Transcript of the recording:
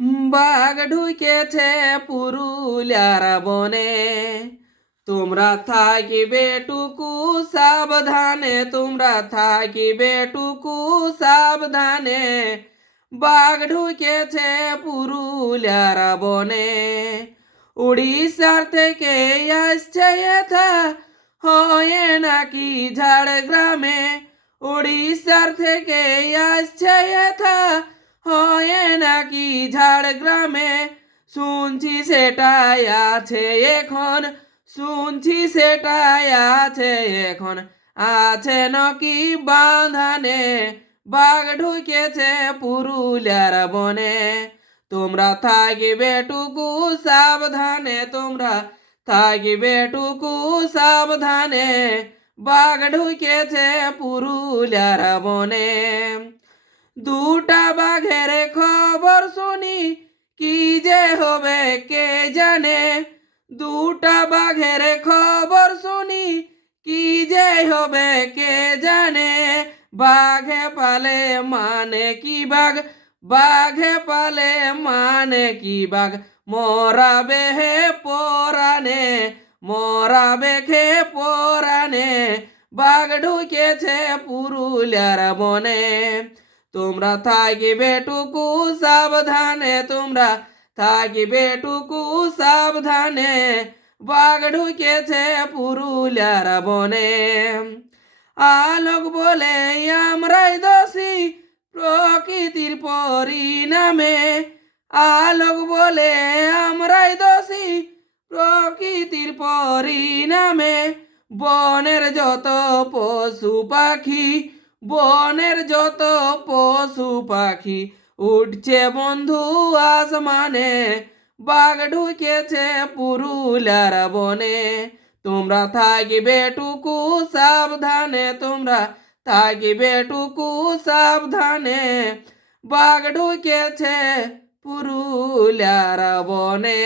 বাঘ ঢুকেছে পুরুলিয়ার বনে, তোমরা থাকিবে টুকু সাবধানে, তোমরা থাকিবে টুকু সাবধানে। বাঘ ঢুকেছে পুরুলিয়ার বনে, উড়িষ্যার থেকে আসছে এথা, হয় নাকি ঝাড়গ্রামে। উড়িষ্যার থেকে আসছে এথা, হয় নাকি ঝাড়গ্রামে। শুনছি সেটাই আছে এখন, শুনছি সেটাই আছে এখন, আছে নাকি বাঁধানে। বাঘ ঢুকেছে পুরুলিয়ার বনে, তোমরা থাকিবে টুকু সাবধানে, তোমরা থাকিবে টুকু সাবধানে। বাঘ ঢুকেছে পুরুলিয়ার বনে। দুটা বাঘের খবর শুনি, কি যে হবে কে জানে। দুটা বাঘের খবর শুনি, কি যে হবে কে জানে। বাঘে পালে মানে কি বাঘ, বাঘে পালে মানে কি বাঘ, মরাবে হে পরানে, মরাবে খে পরানে। বাঘ ঢুকেছে পুরুলিয়ার বনে, তোমরা থাকিবে টুকু সাবধানে, তোমরা থাকিবে টুকু সাবধানে। বাঘ ঢুকেছে পুরুলিয়ার বনে। আলোক বলে আমরাই দোষী প্রকৃতির পরিণামে, আলোক বলে আমরাই দোষী প্রকৃতির পরিণামে। বনের যত পশু পাখি, বনের যত পশু পাখি, উঠছে বন্ধু আসমানে। বাঘ ঢুকেছে পুরুলিয়ার বনে, তোমরা থাকিবে টুকু সাবধানে, তোমরা থাকিবে টুকু সাবধানে। বাঘ ঢুকেছে পুরুলিয়ার বনে।